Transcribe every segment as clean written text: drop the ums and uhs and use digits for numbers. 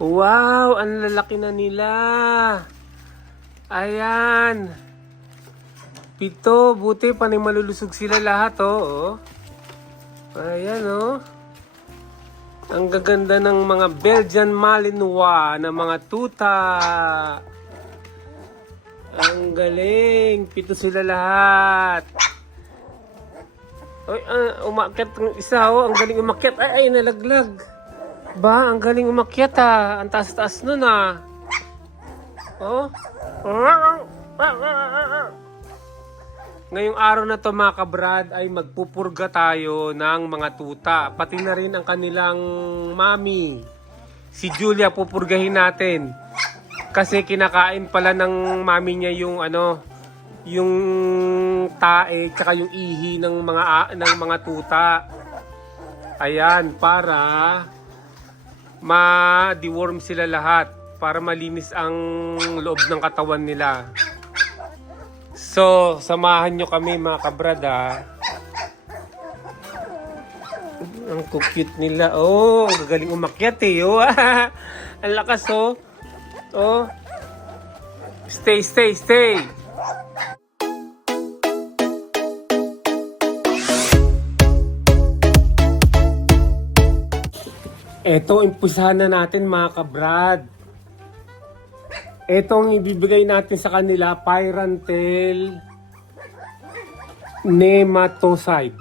Wow, ang lalaki na nila. Ayan. 7, buti panay malulusog sila lahat, oh. Ayan, oh. Ang gaganda ng mga Belgian Malinois na mga tuta. Ang galing. 7 sila lahat. Oy, umakyat ng isa, oh. Ang galing umakyat. Ay, nalaglag. Ba, ang galing umakyat, ah. Ang taas-taas nun, ah. Oh. Ngayong araw na to, mga kabrad, ay magpupurga tayo ng mga tuta. Pati na rin ang kanilang mami. Si Julia, pupurgahin natin. Kasi kinakain pala ng mami niya yung yung tae tsaka yung ihi ng mga tuta. Ayan, para ma-deworm sila lahat, para malinis ang loob ng katawan nila. So, samahan nyo kami, mga kabrada. Ang cute nila. Oh, gagaling umakyat, eh. Oh, ang lakas, oh. Oh. Stay. Ito, impusahan na natin, mga kabrad. Ito ang ibibigay natin sa kanila, Pyrantel Nematocide.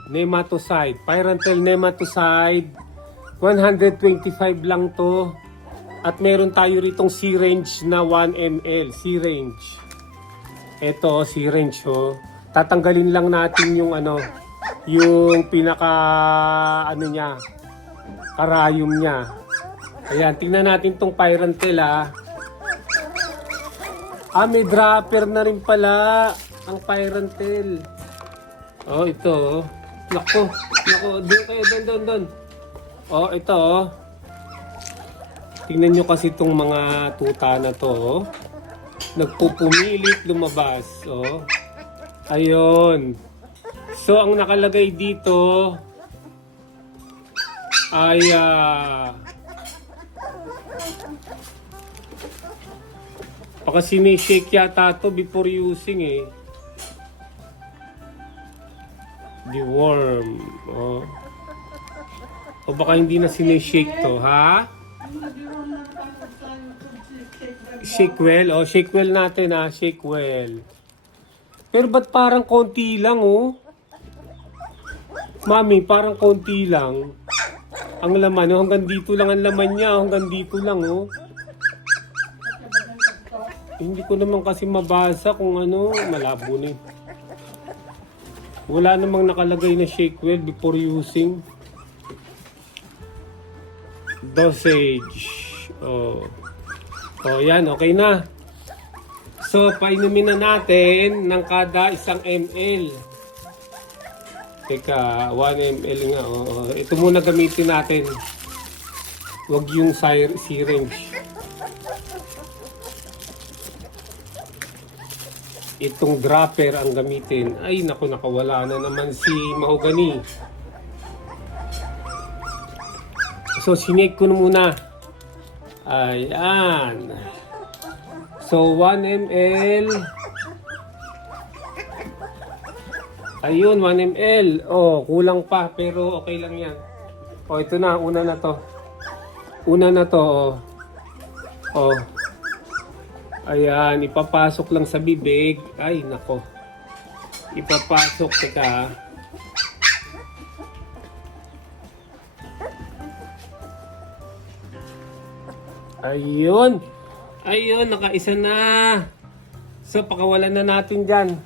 Pyrantel Nematocide. 125 lang to. At meron tayo ritong syringe na 1 ml. Syringe. Ito, syringe, oh. Tatanggalin lang natin yung yung pinaka niya, karayom niya. Ayan, tingnan natin tong Pyrantel, ah. May dropper na rin pala ang Pyrantel. Oh, ito, oh. Nako, doon kayo, doon. Oh, ito, oh. Tingnan nyo kasi itong mga tuta na to, oh. Nagpupumilit lumabas, oh. Ayun. So, ang nakalagay dito ay baka sinishake yata to before using, eh. Deworm. Oh. O baka hindi na sinishake to, ha? Shake well. Oh, shake well natin, ha? Shake well. Pero ba't parang konti lang, oh? Mami, parang konti lang. Ang laman, oh, hanggang dito lang ang laman niya. Hanggang dito lang, oh. Hindi ko naman kasi mabasa kung malabo na. Wala namang nakalagay na shake well before using. Dosage. Oh. Oh, yan. Okay na. So, painumin na natin ng kada 1 ml. Teka, 1 ml nga. Oh. Ito muna gamitin natin. Huwag yung syringe. Itong dropper ang gamitin. Ay, naku, nakawala na naman si Mahogany. So, sinake ko na muna. Ayan. So, 1 ml. Ayun, 1 ml. Oh, kulang pa, pero okay lang yan. Oh, ito na. Una na to. Oh. Oh. Ayan, ipapasok lang sa bibig. Ay, nako. Ipapasok, teka. Ayun, nakaisa na. So, pakawalan na natin dyan.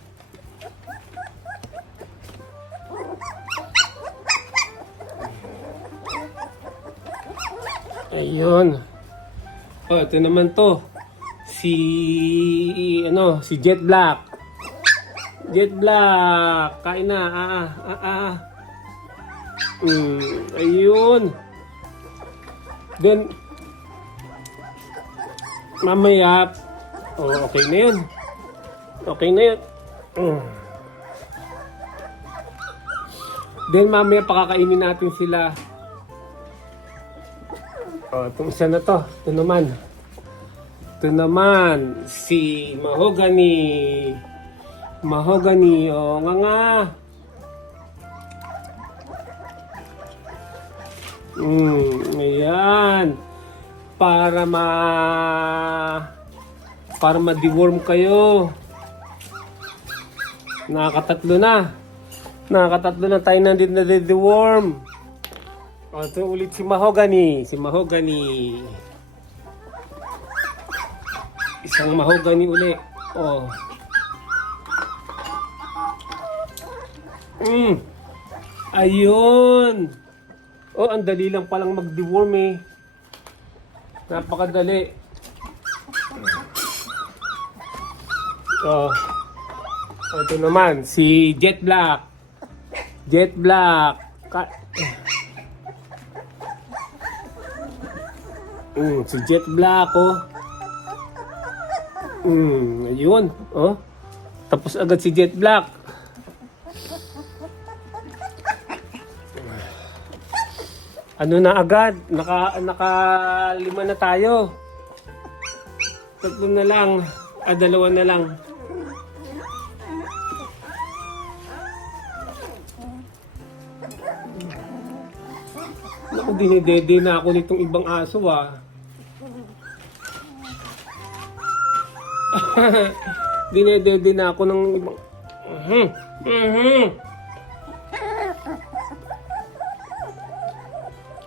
Ayun. Oh, ito naman to. Si Jet Black. Kain na. Ayun. Then mamaya, okay na yun. Then mamaya pakakainin natin sila. Oh, itong isa na to. Ito naman. Ito naman. Si Mahogany. Mahogany. O, nga. Ayan. Para ma-deworm kayo. Nakakatatlo na. Nakakatatlo na tayo na din na deworm. O, ito ulit si Mahogany. Si Mahogany. Isang Mahogany ulit. O. Ayun. Oh, ang dali lang palang mag-deworm eh. Napakadali. Oh. Ito naman, si Jet Black. Jet Black. Si Jet Black, oh. Ayun, oh. Tapos agad si Jet Black. Ano na agad? Naka 5 na tayo. 3 na lang. 2 na lang. Naku, dinidede na ako nitong ibang aso ah. Dinidede na ako ng ibang...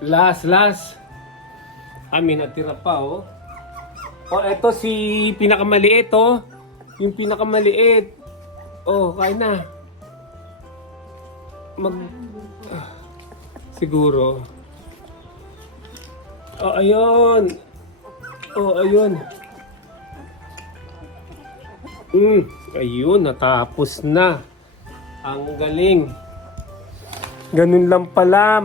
Last. May natira pa, oh. Oh, eto si pinakamaliit, oh. Yung pinakamaliit. Oh, kain na. Siguro. Oh, ayun. Oh, ayun. Ayun, natapos na. Ang galing. Ganun lang pala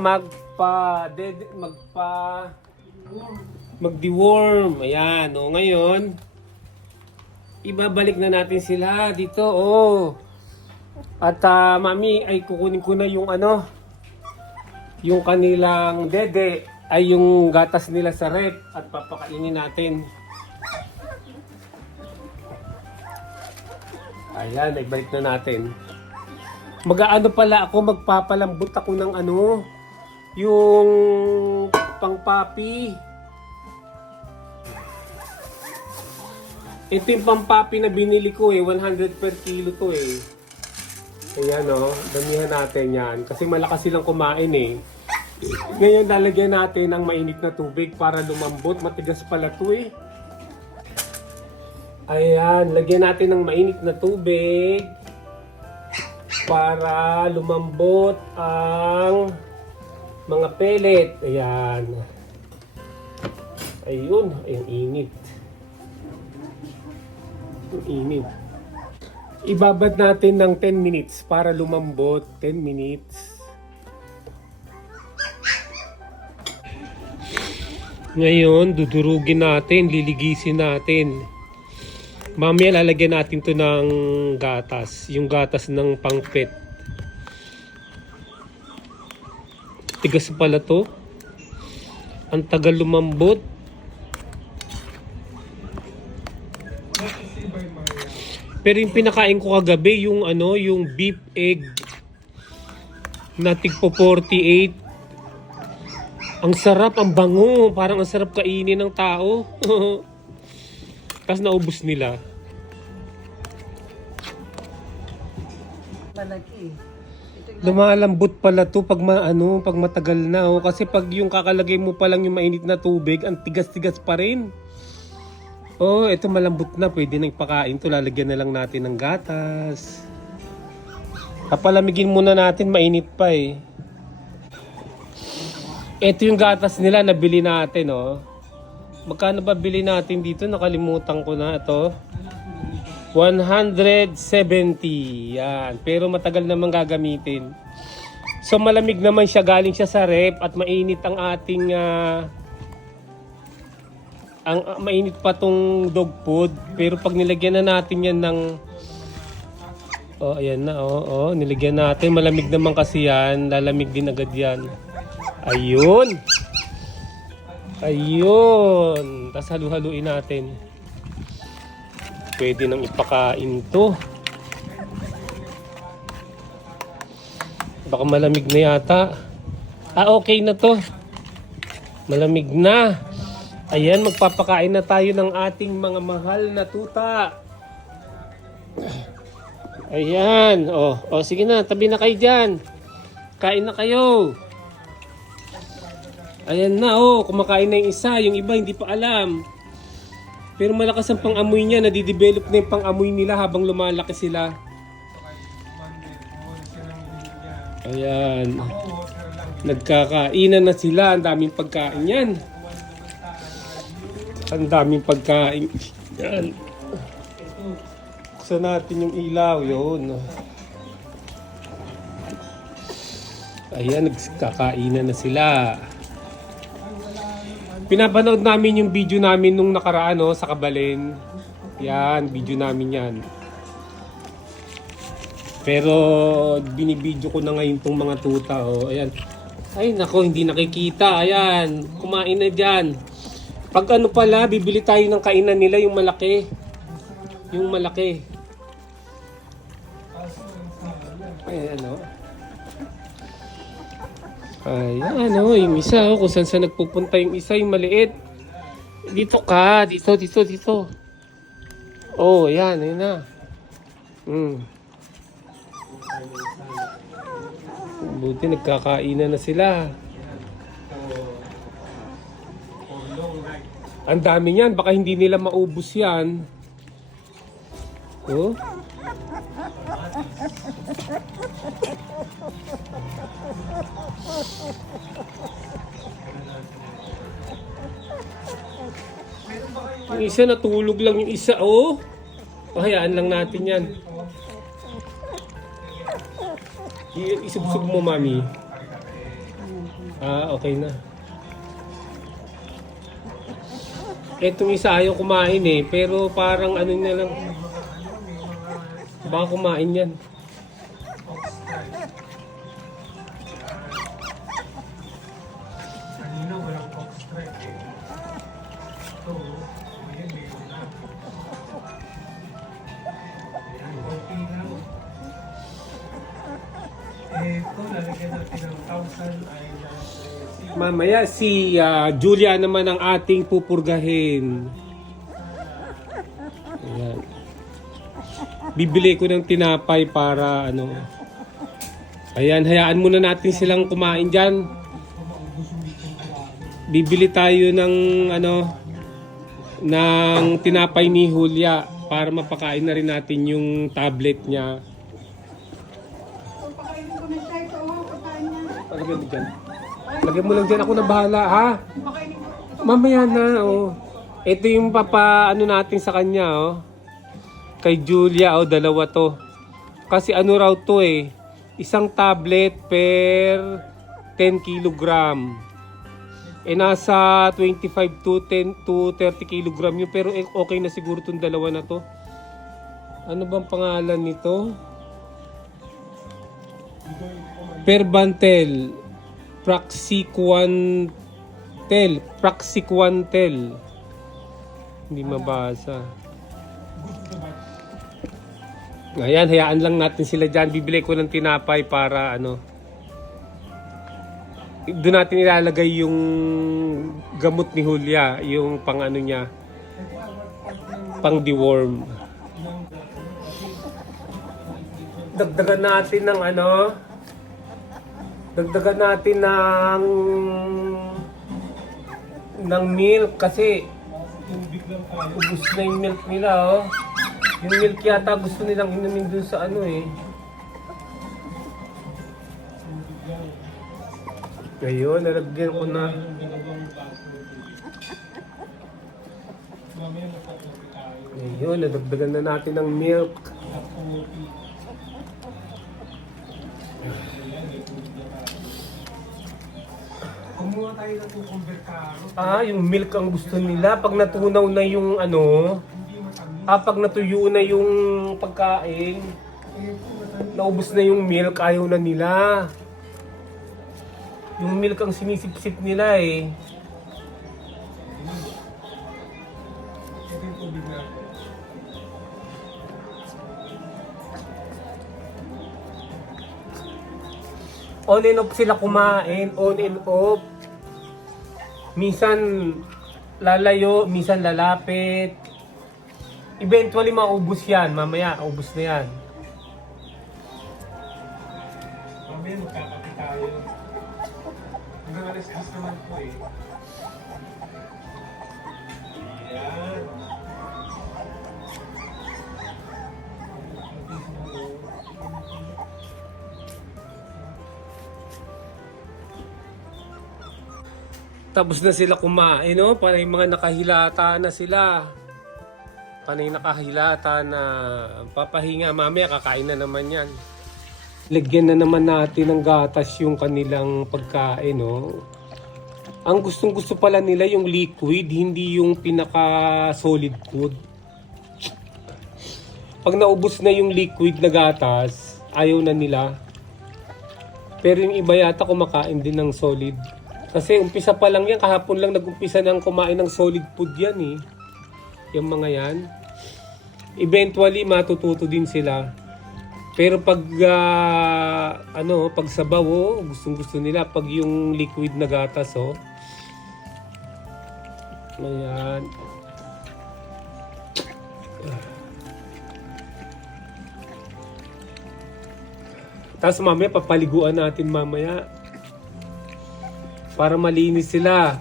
mag-deworm. Ayan, o ngayon ibabalik na natin sila dito, oh. At mami, ay kukunin ko na yung yung kanilang dede, ay yung gatas nila sa rep at papakainin natin. Ayan, nagbalik na natin. Mag-aano pala ako, magpapalambot ako ng yung pang-papi. Ito yung pang-papi na binili ko 100 per kilo to eh. Ayan damihan natin yan. Kasi malakas silang kumain eh. Ngayon lalagyan natin ng mainit na tubig para lumambot. Matigas pala to eh. Ayan, lagyan natin ng mainit na tubig para lumambot ang mga pellet. Ayan. Ayun, ang init. Ang init. Ibabad natin ng 10 minutes para lumambot. 10 minutes. Ngayon, dudurugin natin, liligisin natin. Mamaya lalagyan natin to ng gatas. Yung gatas ng pangpet. Tigas pala to. Ang tagal lumambot. Pero yung pinakain ko kagabi, yung yung beef egg na tigpo 48. Ang sarap, ang bango. Parang ang sarap kainin ng tao. Tapos naubos nila. Malaki. Lumalambot pala to pag pag matagal na kasi pag yung kakalagay mo pa lang yung mainit na tubig, ang tigas-tigas pa rin. Oh, ito malambot na, pwede nang ipakain to, lalagyan na lang natin ng gatas. Papalamigin muna natin, mainit pa eh. Ito yung gatas nila nabili natin, oh. Magkano ba bili natin dito? Nakalimutan ko na ito. 170. Yan. Pero matagal naman gagamitin. So malamig naman siya, galing siya sa rep at mainit ang ating mainit pa tong dog food. Pero pag nilagyan na natin yan ng ayan na, nilagyan natin. Malamig naman kasi yan. Lalamig din agad yan. Ayun. Ayun. Tapos halu-haluin natin. Pwede nang ipakain to. Baka malamig na yata. Okay na to. Malamig na. Ayan, magpapakain na tayo ng ating mga mahal na tuta. Ayan. Sige na. Tabi na kayo dyan. Kain na kayo. Ayan na, kumakain na yung isa. Yung iba hindi pa alam. Pero malakas ang pang-amoy niya. Nadidevelop na yung pang-amoy nila habang lumalaki sila. Ayan. Nagkakainan na sila. Ang daming pagkain yan. Ang daming pagkain. Yan. Buksan natin yung ilaw. Yun. Ayan, nagkakainan na sila. Pinapanood namin yung video namin nung nakaraan sa Kabalin. Yan, video namin yan. Pero binibidyo ko na ngayon tong mga tuta. Ayan. Ay nako, hindi nakikita. Ayan, kumain na dyan. Pag pala, bibili tayo ng kainan nila, yung malaki. Yung malaki. Ayan Ayan yung isa kung saan nagpupunta yung isa, yung maliit. Dito ka, dito. Ayan na. Buti nagkakainan na sila. Ang dami niyan, baka hindi nila maubos yan. Yung isa natulog lang yung isa, hayaan lang natin yan. Isubsub mo, mami. Okay na. Etong isa ayaw kumain pero parang na lang. Baka kumain yan. Mamaya si Julia naman ang ating pupurgahin. Ayan. Bibili ko ng tinapay para Ayan, hayaan muna natin silang kumain dyan. Bibili tayo ng ng tinapay ni Julia para mapakain na rin natin yung tablet niya. Lagyan mo dyan. Lagyan mo lang dyan. Ako na bahala, ha? Mamaya na, Ito yung natin sa kanya, Kay Julia, dalawa to. Kasi raw to, isang tablet per 10 kilogram. Nasa 25 to 10 to 30 kilogram yun. Pero okay na siguro itong dalawa na to. Ano bang pangalan nito? Perbantel. Praxiquantel. Hindi mabasa. Ayan, hayaan lang natin sila dyan. Bibili ko ng tinapay para doon natin ilalagay yung gamot ni Julia, yung pang niya, pang deworm. Dagdagan natin ng dagdagan natin ng milk kasi ubus na yung milk nila, Yung milk yata gusto nilang inumin dun sa Ngayon, nalagyan ko na. Ngayon, nadagdagan na natin ng milk. Kumuha tayo ng cucumber carrot. Yung milk ang gusto nila. Pag natunaw na yung pag natuyo na yung pagkain, naubos na yung milk, ayaw na nila. Yung milk ang sinisip-sip nila Ito yung tubig na. On and off sila kumain, on and off. Minsan lalayo, minsan lalapit. Eventually maubos yan, mamaya ubos na yan. Mamaya magkakapi tayo. Hanggang alas 10 naman po eh. Ayan. Tapos na sila kumain, no? Panay mga nakahilata na sila. Panay nakahilata na papahinga. Mamaya kakain na naman yan. Lagyan na naman natin ng gatas yung kanilang pagkain, no? Ang gustong-gusto pala nila yung liquid, hindi yung pinaka-solid food. Pag naubos na yung liquid na gatas, ayaw na nila. Pero yung iba yata kumakain din ng solid. Kasi umpisa pa lang yan, kahapon lang nag-umpisa ng kumain ng solid food yan eh. Yung mga yan. Eventually matututo din sila. Pero pag pag sabaw, gustong-gusto nila pag yung liquid na gatas, oh. Ayan. Tapos mamaya papaliguan natin mamaya. Para malinis sila.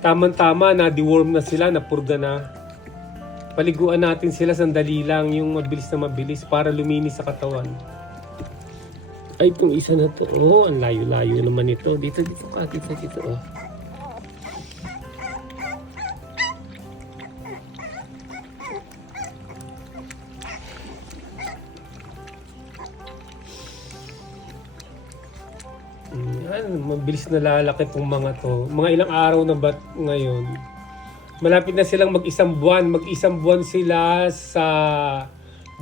Tama-tama na deworm na sila, napurga na. Paliguan natin sila sandali lang, yung mabilis na mabilis para luminis sa katawan. Ay, itong isa na to. Oh, ang layo-layo naman ito. Dito ka, dito. Oh. Yan, mabilis na lalaki itong mga to. Mga ilang araw na ba ngayon? Malapit na silang mag-isang buwan. Mag-isang buwan sila sa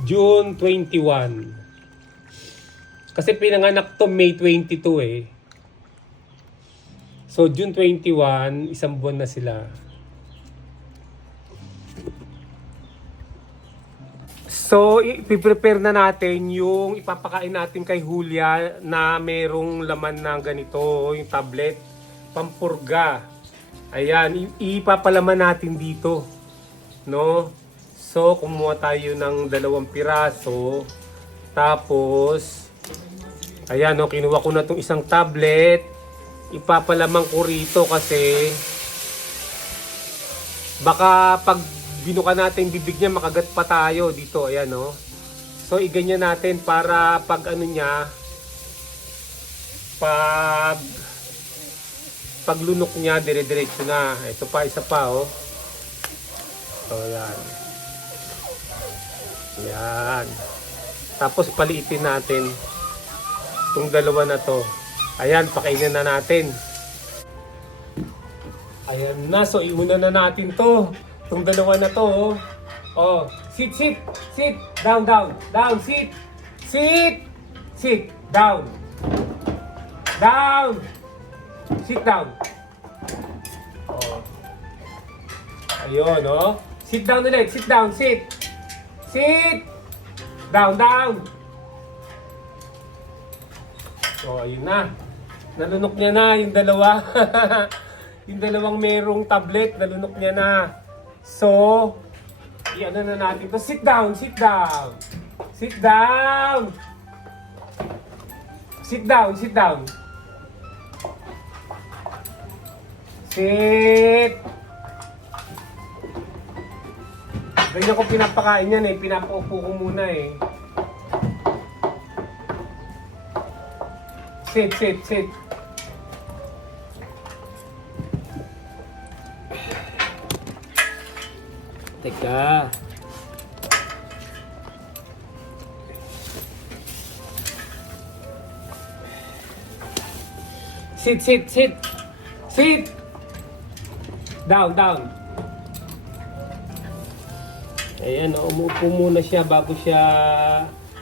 June 21. Kasi pinanganak to May 22 eh. So June 21, isang buwan na sila. So, i-prepare na natin yung ipapakain natin kay Julia na merong laman ng ganito, yung tablet, pampurga. Ayan, ipapalaman natin dito, no? So, kumuha tayo ng 2 piraso. Tapos, ayan, no, kinuha ko na itong isang tablet. Ipapalaman ko rito kasi baka pag binuka natin bibig niya, makagat pa tayo dito. Ayan, no? So, iganyan natin para pag ano niya, paglunok niya, dire-diretso na. Ito pa, isa pa, oh. So, ayan. Ayan. Tapos, paliitin natin itong 2 na to. Ayan, pakainin na natin. Ayan na. So, iuna na natin to. Itong 2 na to, oh. Oh, sit. Down. Sit. Down. Sit down. Oh. Ayun, oh. Sit down ulit. Sit down. Sit. Down. So, ayun na. Nalunok niya na yung 2. Yung 2 merong tablet, nalunok niya na. So, i-ano na natin to. Sit down. Sit. Ganyan ko pinapakain yan eh. Pinapaupo ko muna eh. Sit. Teka. Sit. Down. Ayan, umupo muna siya bago siya.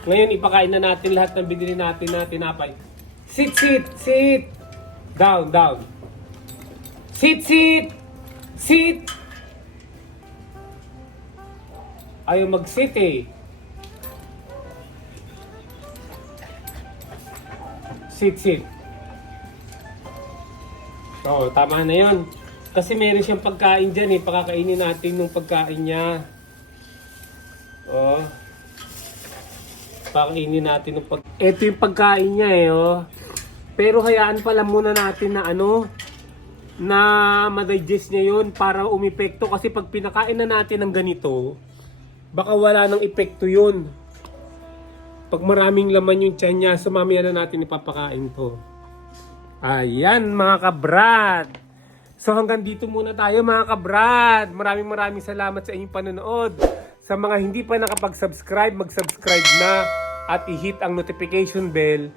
Ngayon, ipakain na natin lahat ng binili natin na tinapay. Sit. Down. Sit, sit! Sit! Ayaw mag-sit eh. Sit, sit. Oo, tama na yun. Kasi meron siyang pagkain dyan eh. Pakakainin natin yung pagkain niya. Oh. Pakakainin natin yung pagkain. Ito yung pagkain niya eh. Oh. Pero hayaan pala muna natin na na ma-digest niya yun para umepekto. Kasi pag pinakain na natin ng ganito, baka wala ng epekto yun. Pag maraming laman yung tiyan niya, so mamaya na natin ipapakain to. Ayan mga kabrad. So hanggang dito muna tayo mga kabrad. Maraming salamat sa inyong panonood. Sa mga hindi pa nakapag-subscribe, mag-subscribe na at i-hit ang notification bell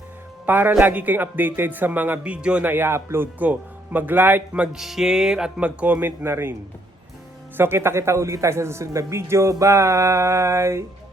para lagi kayong updated sa mga video na i-upload ko. Mag-like, mag-share at mag-comment na rin. So kita-kita ulit tayo sa susunod na video. Bye!